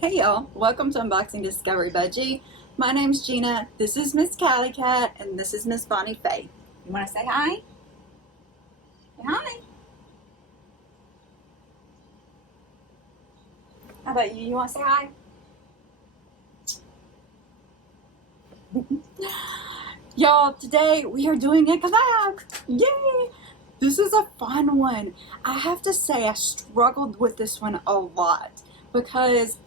Hey y'all, welcome to Unboxing Discovery by G. My name's Gina, this is Miss Cali Cat, and this is Miss Bonnie Faye. You want to say hi? Say hi. How about you? You want to say hi? Y'all, today we are doing a collab. Yay! This is a fun one. I have to say I struggled with this one a lot because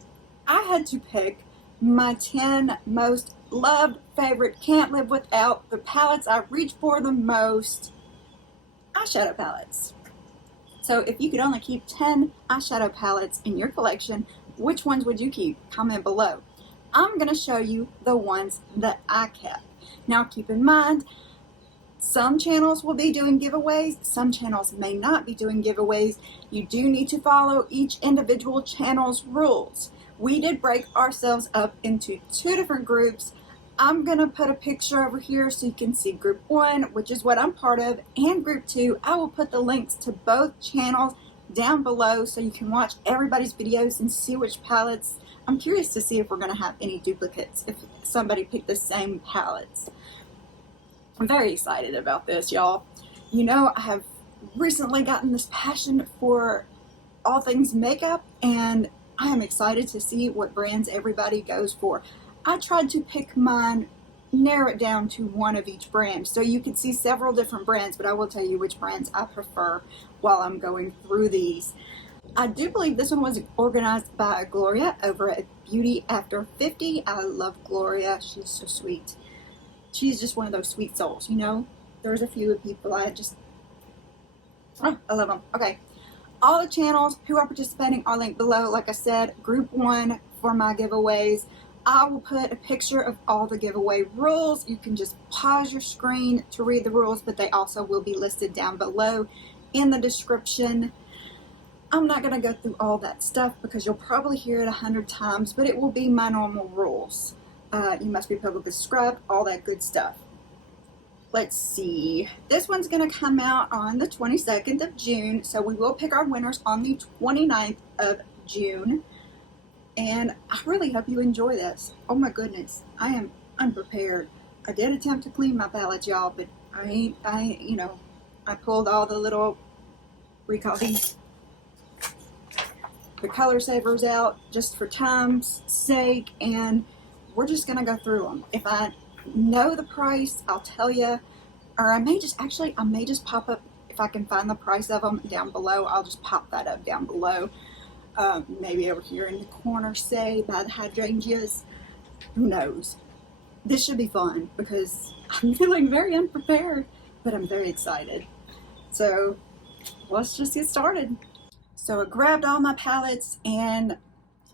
I had to pick my 10 most loved, favorite, can't live without, the palettes I reach for the most, eyeshadow palettes. So if you could only keep 10 eyeshadow palettes in your collection, which ones would you keep? Comment below. I'm going to show you the ones that I kept. Now keep in mind, some channels will be doing giveaways, some channels may not be doing giveaways. You do need to follow each individual channel's rules. We did break ourselves up into two different groups. I'm going to put a picture over here so you can see group 1, which is what I'm part of, and group 2. I will put the links to both channels down below so you can watch everybody's videos and see which palettes. I'm curious to see if we're going to have any duplicates, if somebody picked the same palettes. I'm very excited about this, y'all. You know, I have recently gotten this passion for all things makeup, and I am excited to see what brands everybody goes for. I tried to pick mine, narrow it down to one of each brand. So you can see several different brands, but I will tell you which brands I prefer while I'm going through these. I do believe this one was organized by Gloria over at Beauty After 50. I love Gloria. She's so sweet. She's just one of those sweet souls, you know? There's a few people I love them. Okay. All the channels who are participating are linked below. Like I said, group 1 for my giveaways. I will put a picture of all the giveaway rules. You can just pause your screen to read the rules, but they also will be listed down below in the description. I'm not going to go through all that stuff because you'll probably hear it 100 times, but it will be my normal rules. You must be publicly subscribed, all that good stuff. Let's see. This one's going to come out on the 22nd of June, so we will pick our winners on the 29th of June. And I really hope you enjoy this. Oh my goodness, I am unprepared. I did attempt to clean my palettes, y'all, but I pulled all the little, the color savers out just for time's sake, and we're just going to go through them. If I know the price, I'll tell you, or I may just pop up, if I can find the price of them down below, I'll just pop that up down below. Maybe over here in the corner, say, by the hydrangeas. Who knows? This should be fun because I'm feeling very unprepared, but I'm very excited. So let's just get started. So I grabbed all my palettes and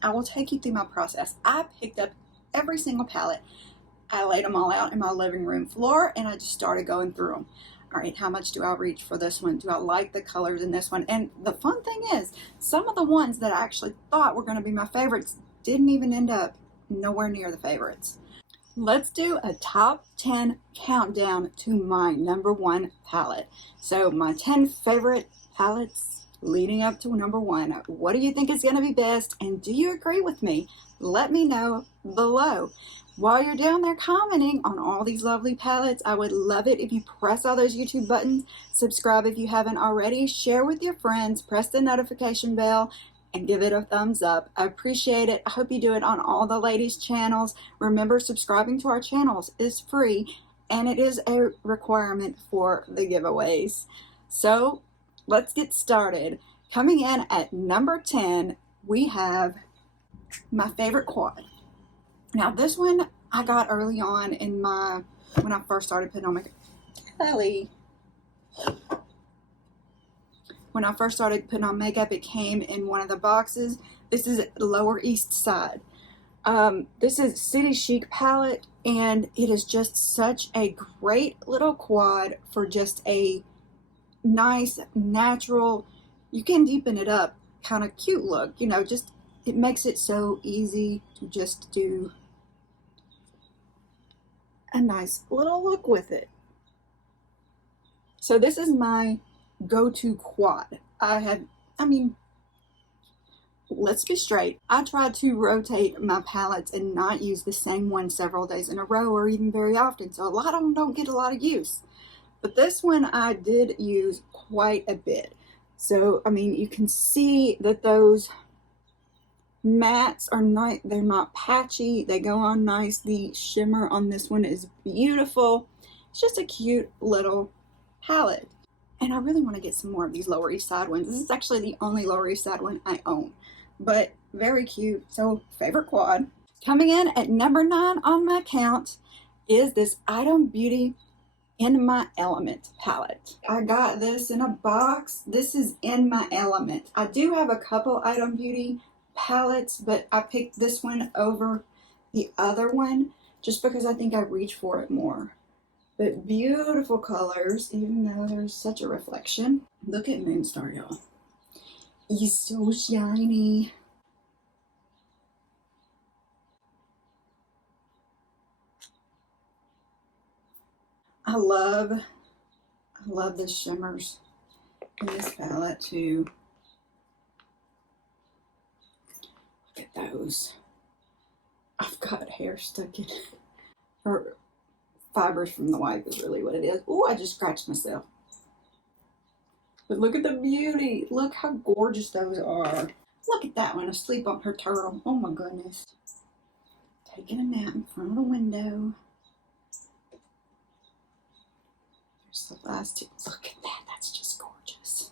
I will take you through my process. I picked up every single palette. I laid them all out in my living room floor and I just started going through them. All right, how much do I reach for this one? Do I like the colors in this one? And the fun thing is, some of the ones that I actually thought were going to be my favorites didn't even end up nowhere near the favorites. Let's do a top 10 countdown to my number 1 palette. So my 10 favorite palettes leading up to number 1. What do you think is going to be best? And do you agree with me? Let me know below. While you're down there commenting on all these lovely palettes, I would love it if you press all those YouTube buttons, subscribe if you haven't already, share with your friends, press the notification bell, and give it a thumbs up. I appreciate it. I hope you do it on all the ladies' channels. Remember, subscribing to our channels is free, and it is a requirement for the giveaways. So let's get started. Coming in at number 10, we have my favorite quad. Now this one I got early on in when I first started putting on makeup. When I first started putting on makeup, it came in one of the boxes. This is Lower East Side. This is City Chic palette, and it is just such a great little quad for just a nice, natural, you can deepen it up, kind of cute look. You know, just it makes it so easy to just do a nice little look with it. So this is my go-to quad. let's be straight. I try to rotate my palettes and not use the same one several days in a row or even very often, so a lot of them don't get a lot of use. But this one I did use quite a bit. So, I mean, you can see that those mattes are not, they're not patchy. They go on nice. The shimmer on this one is beautiful. It's just a cute little palette. And I really want to get some more of these Lower East Side ones. This is actually the only Lower East Side one I own, but very cute. So favorite quad. Coming in at number 9 on my count is this Item Beauty In My Element palette. I got this in a box. This is In My Element. I do have a couple Item Beauty palettes, but I picked this one over the other one just because I think I reach for it more. But beautiful colors, even though there's such a reflection. Look at Moonstar, y'all. He's so shiny. I love the shimmers in this palette too. Look at those. I've got hair stuck in it. Or fibers from the wipe is really what it is. Oh, I just scratched myself. But look at the beauty. Look how gorgeous those are. Look at that one asleep on her turtle. Oh my goodness. Taking a nap in front of the window. There's the last two. Look at that. That's just gorgeous.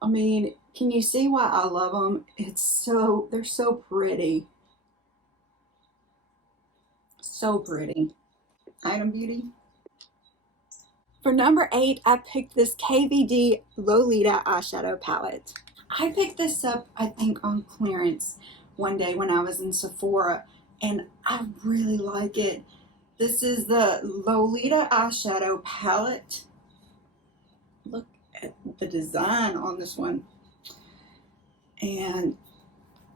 I mean, can you see why I love them? They're so pretty. So pretty. Item Beauty. For number 8, I picked this KVD Lolita eyeshadow palette. I picked this up, I think, on clearance one day when I was in Sephora, and I really like it. This is the Lolita eyeshadow palette. Look at the design on this one. And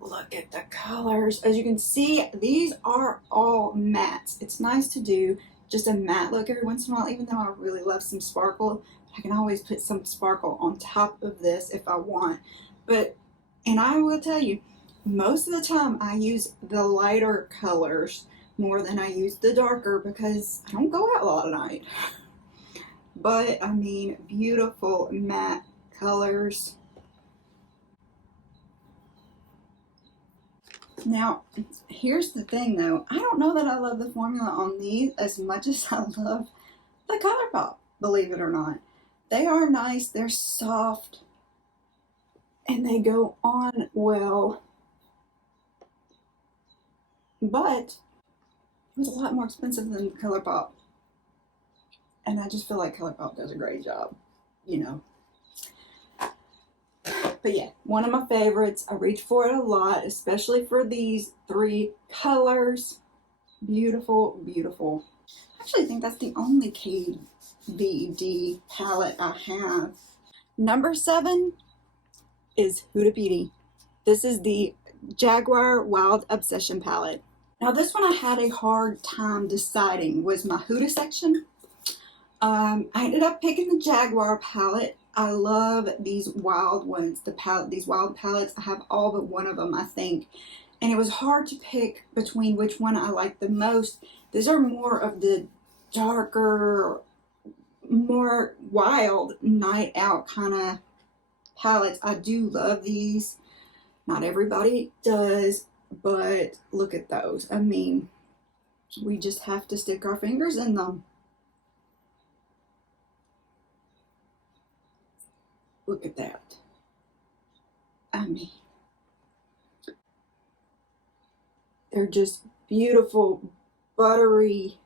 look at the colors. As you can see, these are all mattes. It's nice to do just a matte look every once in a while, even though I really love some sparkle. I can always put some sparkle on top of this if I want. And I will tell you, most of the time I use the lighter colors more than I use the darker because I don't go out a lot at night. But I mean, beautiful matte colors. Now, here's the thing though. I don't know that I love the formula on these as much as I love the ColourPop, believe it or not. They are nice, they're soft, and they go on well. But it was a lot more expensive than ColourPop. And I just feel like ColourPop does a great job, you know. But yeah, one of my favorites. I reach for it a lot, especially for these 3 colors. Beautiful, beautiful. I actually think that's the only KVD palette I have. Number 7 is Huda Beauty. This is the Jaguar Wild Obsession palette. Now this one I had a hard time deciding was my Huda section. I ended up picking the Jaguar palette. I love these wild ones, these wild palettes. I have all but one of them, I think. And it was hard to pick between which one I like the most. These are more of the darker, more wild, night out kind of palettes. I do love these. Not everybody does, but look at those. I mean, we just have to stick our fingers in them. Look at that. I mean, they're just beautiful, buttery,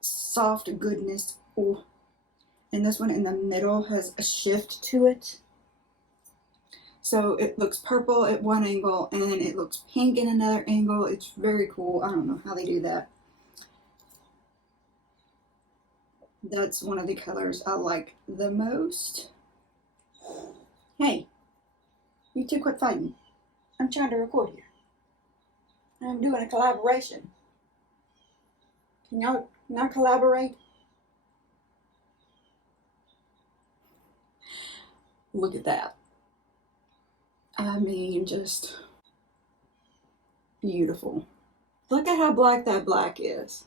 soft goodness. Oh. And this one in the middle has a shift to it. So it looks purple at one angle and it looks pink in another angle. It's very cool. I don't know how they do that. That's one of the colors I like the most. Hey, you two quit fighting. I'm trying to record here. I'm doing a collaboration. Can y'all not collaborate? Look at that. I mean, just beautiful. Look at how black that black is.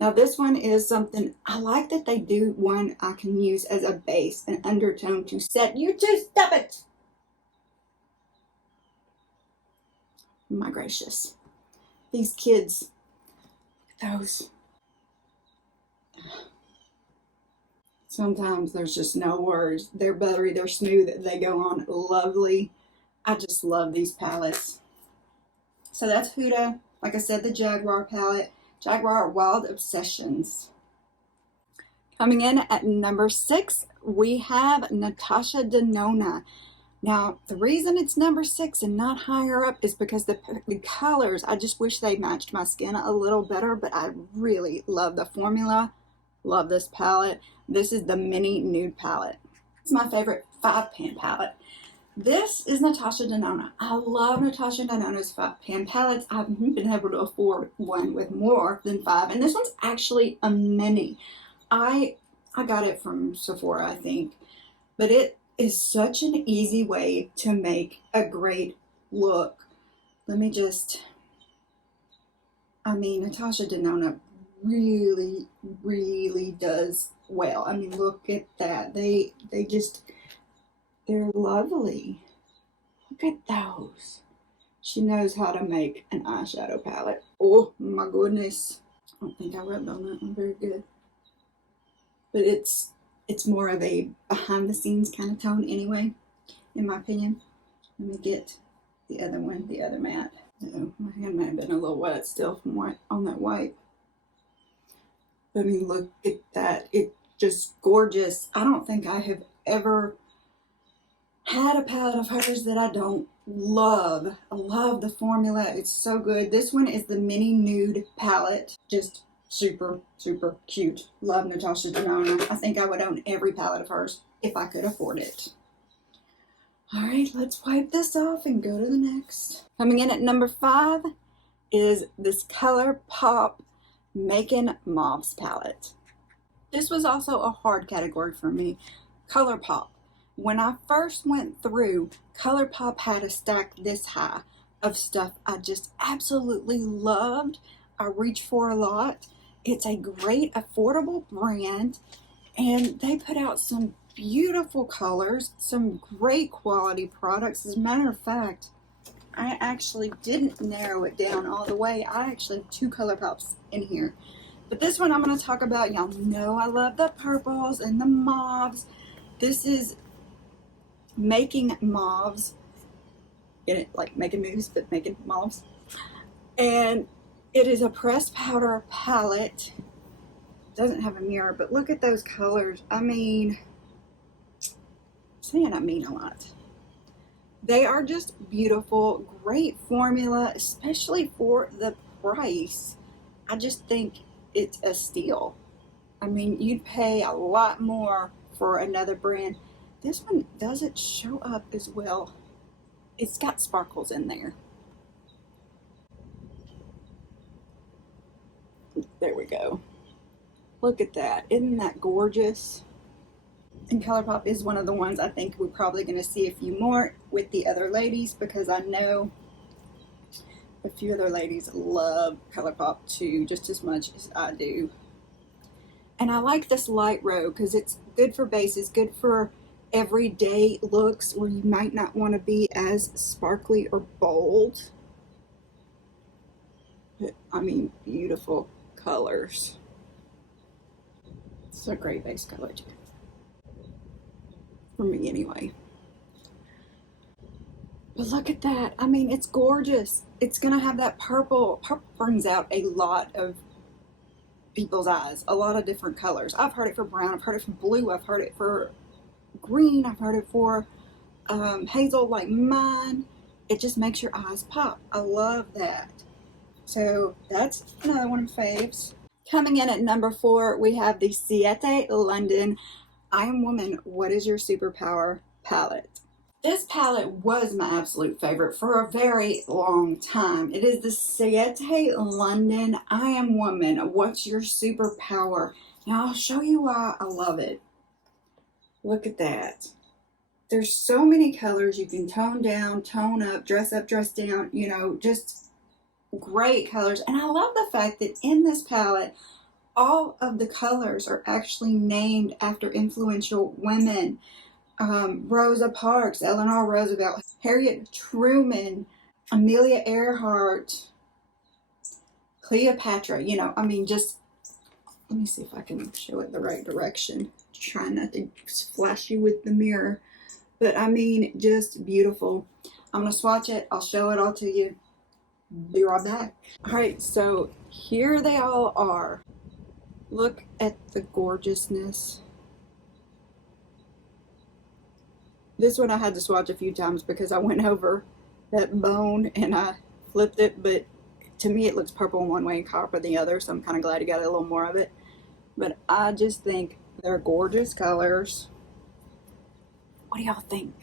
Now this one is something, I like that they do one I can use as a base, an undertone to set. You two, stop it! My gracious. These kids, those. Sometimes there's just no words. They're buttery, they're smooth, they go on lovely. I just love these palettes. So that's Huda. Like I said, the Jaguar palette. Jaguar Wild Obsessions. Coming in at number 6, we have Natasha Denona. Now, the reason it's number 6 and not higher up is because the colors, I just wish they matched my skin a little better, but I really love the formula. Love this palette. This is the Mini Nude palette. It's my favorite 5-pan palette. This is Natasha Denona. I love Natasha Denona's 5-pan palettes. I've been able to afford one with more than 5, and this one's actually a mini. I got it from Sephora, I think, but it is such an easy way to make a great look. Let me just, I mean, Natasha Denona really, really does well. I mean, look at that. They're lovely. Look at those. She knows how to make an eyeshadow palette. Oh my goodness. I don't think I rubbed on that one very good. But it's more of a behind the scenes kind of tone anyway, in my opinion. Let me get the other one, the other matte. Uh-oh, my hand might have been a little wet still from white on that wipe. I mean, look at that. It's just gorgeous. I don't think I have ever had a palette of hers that I don't love. I love the formula. It's so good. This one is the Mini Nude palette. Just super, super cute. Love Natasha Denona. I think I would own every palette of hers if I could afford it. All right, let's wipe this off and go to the next. Coming in at number 5 is this ColourPop Making Mauves palette. This was also a hard category for me. ColourPop. When I first went through, ColourPop had a stack this high of stuff I just absolutely loved. I reach for a lot. It's a great affordable brand, and they put out some beautiful colors, some great quality products. As a matter of fact, I actually didn't narrow it down all the way. I actually have 2 ColourPops in here. But this one I'm going to talk about. Y'all know I love the purples and the mauves. This is Making Mauves. Get it? Like making moves, but making mauves. And it is a pressed powder palette. Doesn't have a mirror, but look at those colors. I mean, saying I mean a lot. They are just beautiful, great formula, especially for the price. I just think it's a steal. I mean, you'd pay a lot more for another brand. This one doesn't show up as well. It's got sparkles in there. There we go. Look at that. Isn't that gorgeous? And ColourPop is one of the ones I think we're probably going to see a few more with the other ladies, because I know a few other ladies love ColourPop too, just as much as I do. And I like this light row because it's good for bases, good for everyday looks where you might not want to be as sparkly or bold. But, I mean, beautiful colors. It's a great base color too. For me anyway. But look at that. I mean, it's gorgeous. It's going to have that purple. Purple brings out a lot of people's eyes. A lot of different colors. I've heard it for brown. I've heard it for blue. I've heard it for green. I've heard it for hazel like mine. It just makes your eyes pop. I love that. So that's another one of my faves. Coming in at number 4, we have the Siete London I Am Woman, What Is Your Superpower palette. This palette was my absolute favorite for a very long time. It is the Siete London I Am Woman, What's Your Superpower? Now I'll show you why I love it. Look at that. There's so many colors. You can tone down, tone up, dress down, you know, just great colors. And I love the fact that in this palette, all of the colors are actually named after influential women. Rosa Parks, Eleanor Roosevelt, Harriet Truman, Amelia Earhart, Cleopatra, you know, I mean, just, let me see if I can show it the right direction. Try not to flash you with the mirror. But I mean, just beautiful. I'm going to swatch it. I'll show it all to you. Be right back. Alright, so here they all are. Look at the gorgeousness. This one I had to swatch a few times because I went over that bone and I flipped it, but to me it looks purple in one way and copper the other, so I'm kind of glad I got a little more of it. But I just think they're gorgeous colors. What do y'all think?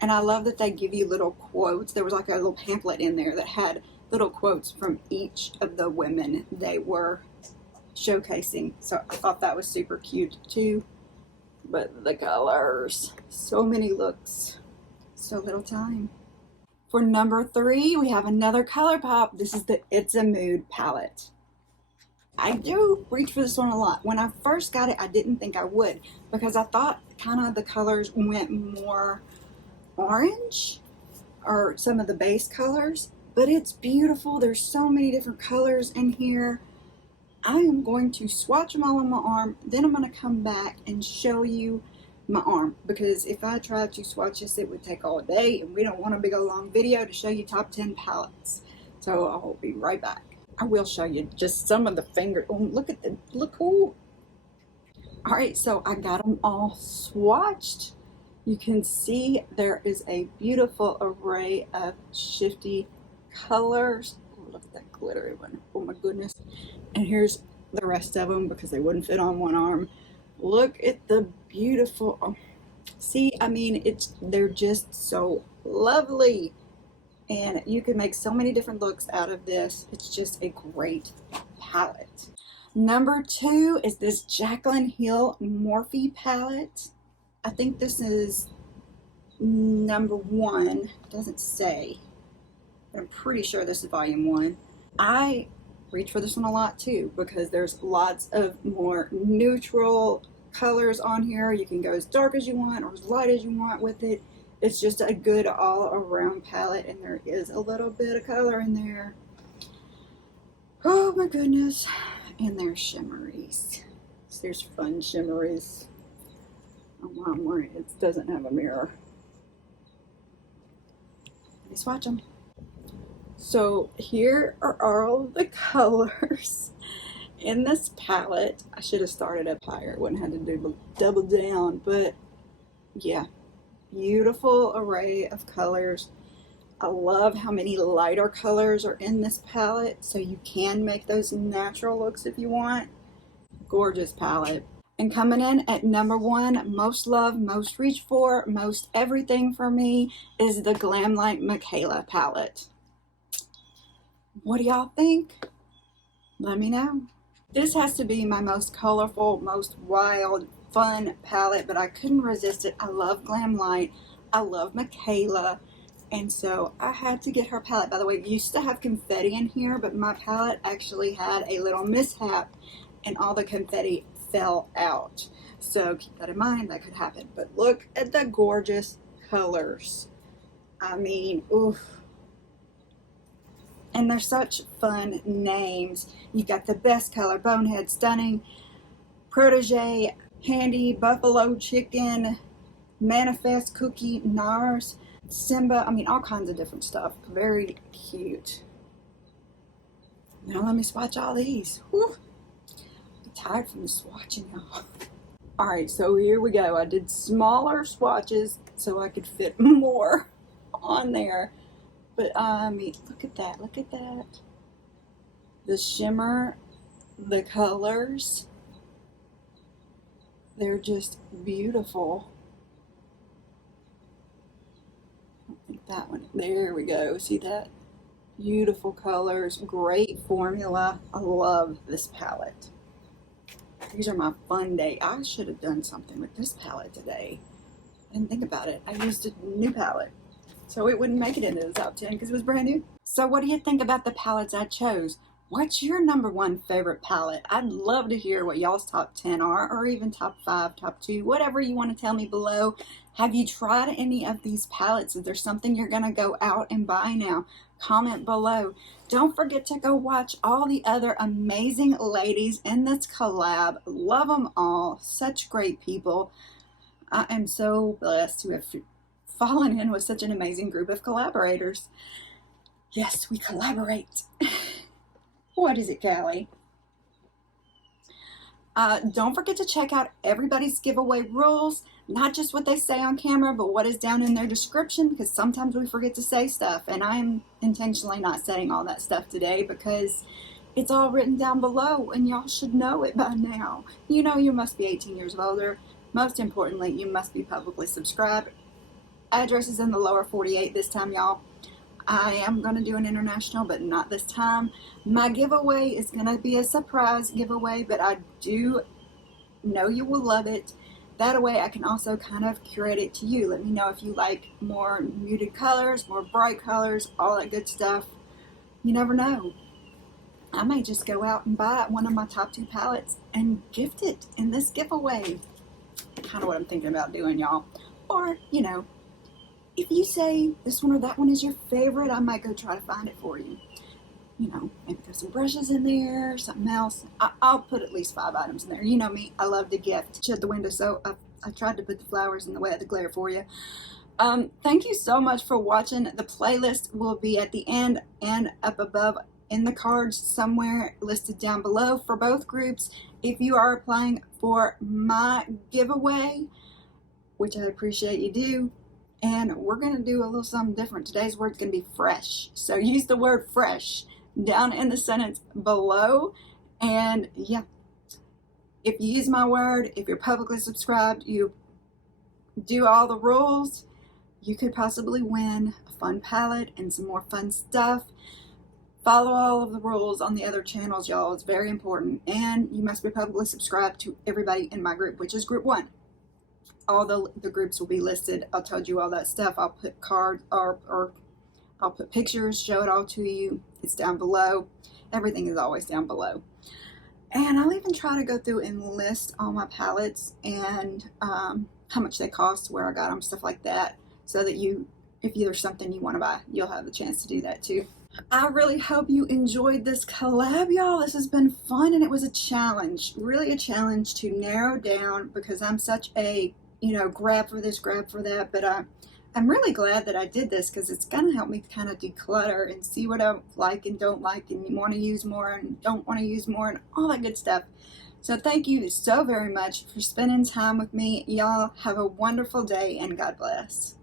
And I love that they give you little quotes. There was like a little pamphlet in there that had little quotes from each of the women they were showcasing. So I thought that was super cute too. But the colors, so many looks, so little time. For number 3, we have another color pop. This is the It's a Mood palette. I do reach for this one a lot. When I first got it, I didn't think I would because I thought kind of the colors went more orange or some of the base colors, but it's beautiful. There's so many different colors in here. I am going to swatch them all on my arm, then I'm going to come back and show you my arm, because if I tried to swatch this it would take all day and we don't want a big old long video to show you top 10 palettes. So I'll be right back. I will show you just some of the fingers. Oh, look cool. Alright, so I got them all swatched. You can see there is a beautiful array of shifty colors. Oh, look at that glittery one. Oh my goodness. And here's the rest of them because they wouldn't fit on one arm. Look at the beautiful, oh, see, I mean, they're just so lovely. And you can make so many different looks out of this. It's just a great palette. Number 2 is this Jaclyn Hill Morphe palette. I think this is number 1. It doesn't say, but I'm pretty sure this is volume 1. I reach for this one a lot too because there's lots of more neutral colors on here. You can go as dark as you want or as light as you want with it. It's just a good all-around palette, and there is a little bit of color in there. Oh my goodness. And there's shimmeries. There's fun shimmeries. Oh, I'm wearing it. Doesn't have a mirror. Let me swatch them. So here are all the colors in this palette. I should have started up higher. I wouldn't have had to do double down, but yeah. Beautiful array of colors. I love how many lighter colors are in this palette, so you can make those natural looks if you want. Gorgeous palette. And coming in at number 1, most loved, most reached for, most everything for me, is the Glamlite Michaela palette. What do y'all think? Let me know. This has to be my most colorful, most wild, fun palette, but I couldn't resist it. I love Glamlite. I love Michaela. And so I had to get her palette. By the way, it used to have confetti in here, but my palette actually had a little mishap and all the confetti fell out. So keep that in mind, that could happen. But look at the gorgeous colors. I mean, oof. And they're such fun names. You got the Best Color, Bonehead, Stunning, Protege, Handy, Buffalo Chicken, Manifest, Cookie, NARS, Simba. I mean, all kinds of different stuff. Very cute. Now let me swatch all these. Whew. I'm tired from the swatching, y'all. Alright, so here we go. I did smaller swatches so I could fit more on there. But I mean, look at that. Look at that. The shimmer, the colors. They're just beautiful. I think that one. There we go. See that? Beautiful colors. Great formula. I love this palette. These are my fun day. I should have done something with this palette today. I didn't think about it. I used a new palette, so it wouldn't make it into the top 10 because it was brand new. So what do you think about the palettes I chose? What's your #1 favorite palette? I'd love to hear what y'all's top 10 are, or even top 5, top 2, whatever you want to tell me below. Have you tried any of these palettes? Is there something you're going to go out and buy now? Comment below. Don't forget to go watch all the other amazing ladies in this collab. Love them all. Such great people. I am so blessed to have fallen in with such an amazing group of collaborators. Yes, we collaborate. What is it, Callie? Don't forget to check out everybody's giveaway rules, not just what they say on camera, but what is down in their description, because sometimes we forget to say stuff, and I'm intentionally not saying all that stuff today because it's all written down below, and y'all should know it by now. You know you must be 18 years or older. Most importantly, you must be publicly subscribed. Address is in the lower 48 this time, y'all. I am going to do an international, but not this time. My giveaway is going to be a surprise giveaway, but I do know you will love it. That way I can also kind of curate it to you. Let me know if you like more muted colors, more bright colors, all that good stuff. You never know. I may just go out and buy one of my top 2 palettes and gift it in this giveaway. Kind of what I'm thinking about doing, y'all. Or, you know, if you say this one or that one is your favorite, I might go try to find it for you. You know, maybe throw some brushes in there, something else. I'll put at least 5 items in there. You know me, I love to gift. Shut the window, so I tried to put the flowers in the way of the glare for you. Thank you so much for watching. The playlist will be at the end and up above in the cards somewhere listed down below for both groups. If you are applying for my giveaway, which I appreciate you do, and we're going to do a little something different. Today's word's going to be fresh. So use the word fresh down in the sentence below. And yeah, if you use my word, if you're publicly subscribed, you do all the rules, you could possibly win a fun palette and some more fun stuff. Follow all of the rules on the other channels, y'all. It's very important. And you must be publicly subscribed to everybody in my group, which is group 1. All the groups will be listed. I'll tell you all that stuff. I'll put cards or I'll put pictures, show it all to you. It's down below. Everything is always down below. And I'll even try to go through and list all my palettes and how much they cost, where I got them, stuff like that, so that if there's something you want to buy, you'll have the chance to do that too. I really hope you enjoyed this collab, y'all. This has been fun, and it was a challenge, really a challenge to narrow down, because I'm such a, you know, grab for this, grab for that, but I'm really glad that I did this, because it's going to help me kind of declutter and see what I like and don't like, and you want to use more and don't want to use more, and all that good stuff. So thank you so very much for spending time with me. Y'all have a wonderful day, and God bless.